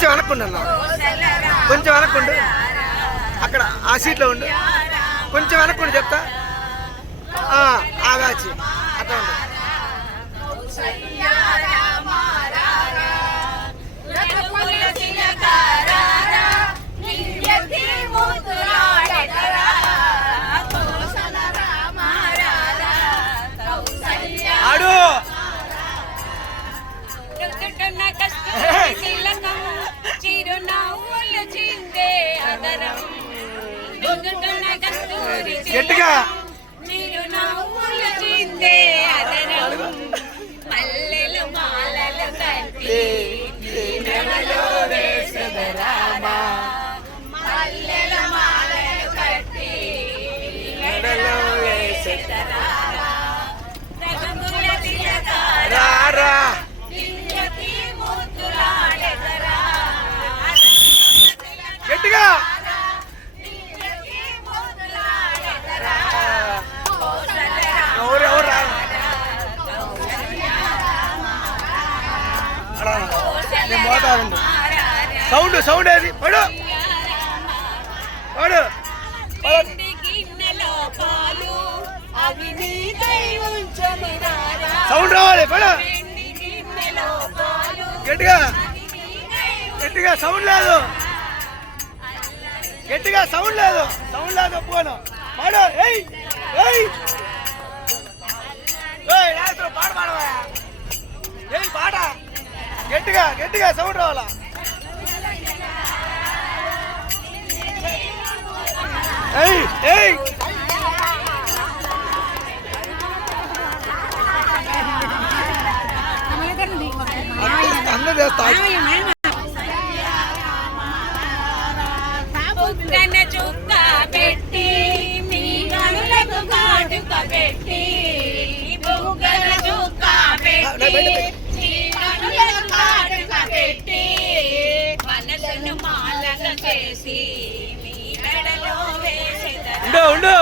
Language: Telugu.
కొంచెం వెనక్కుండు అన్న, కొంచెం వెనక్కుండు, అక్కడ ఆ సీట్లో ఉండు, కొంచెం వెనక్కుండు చెప్తా. ఆ బ్యాచ్ అట్లా ఉండు. ఆడు గట్టిగా మల్లెలు మాలలు కట్టి మల్లెలు మాలలు కట్టి గట్టిగా ఎవరు నేను పోతా ఉండు. సౌండ్ సౌండ్ ఏది పడు పడు సౌండ్ రావాలి పడు గట్టిగా గట్టిగా సౌండ్ లేదు, గట్టిగా సౌండ్ లేదు, సౌండ్ లేదు ఒప్పుకోను. పాడు ఏయ్ ఏయ్ పాట పాడవా ఏయ్ పాట గట్టిగా గట్టిగా సౌండ్ రావాలా. ఏయ్ ఏయ్ అందరూ చేస్తా చుక్క పెట్టి మీ గనులకు కాటుక పెట్టి బుగ్గన చుక్క పెట్టి మీ గనులకు కాటుక పెట్టి మనసును మాలగా చేసి మీ మెడలో వేసేదా. ఉండు